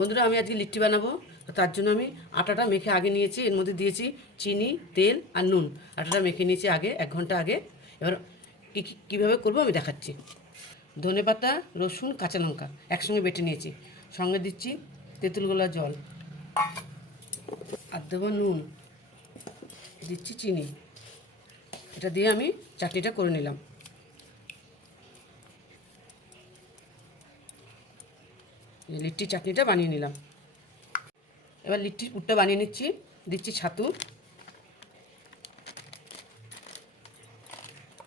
বন্ধুরা, আমি আজকে লিট্টি বানাবো। তার জন্য আমি আটাটা মেখে আগে নিয়েছি। এর মধ্যে দিয়েছি চিনি, তেল আর নুন। আটাটা মেখে নিয়েছি আগে, 1 ঘন্টা আগে। এবার কীভাবে করবো আমি দেখাচ্ছি। ধনেপাতা, রসুন, কাঁচা লঙ্কা একসঙ্গে বেটে নিয়েছি। সঙ্গে দিচ্ছি তেঁতুল গোলা জল, আর দেবো নুন, দিচ্ছি চিনি। এটা দিয়ে আমি চাটনিটা করে নিলাম। লিট্টি চাটনিটা বানিয়ে নিলাম। এবার লিট্টির পুরটা বানিয়ে নিচ্ছি। দিচ্ছি ছাতু,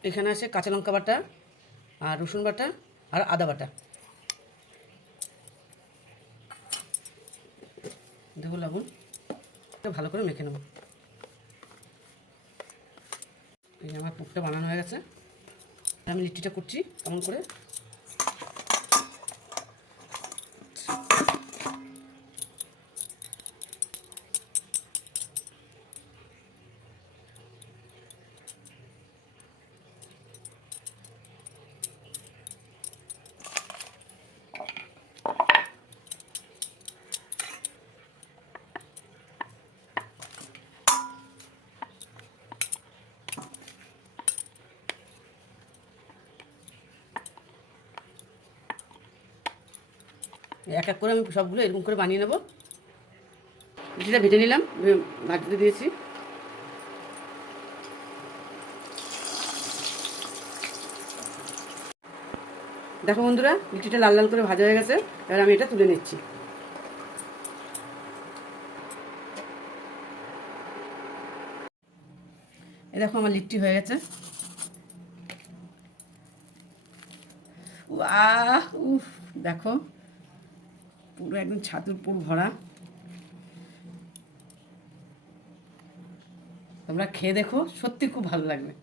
এখানে আছে কাঁচা লঙ্কা বাটা আর রসুন বাটা আর আদা বাটা। দেবো লবণ, ভালো করে মেখে নেব। এই আমার পুরটা বানানো হয়ে গেছে। আমি লিট্টিটা করছি কেমন করে। এক এক করে আমি সবগুলো এরকম করে বানিয়ে নেব। লিট্টিটা ভেজে নিলাম, ভাজতে দিয়েছি। দেখো বন্ধুরা, লিট্টিটা লাল লাল করে ভাজা হয়ে গেছে। এবার আমি এটা তুলে নিচ্ছি। এই দেখো আমার লিট্টি হয়ে গেছে। উফ, দেখো পুরো একদম ছাতুর পুর ভরা। তোমরা খেয়ে দেখো, সত্যি খুব ভালো লাগবে।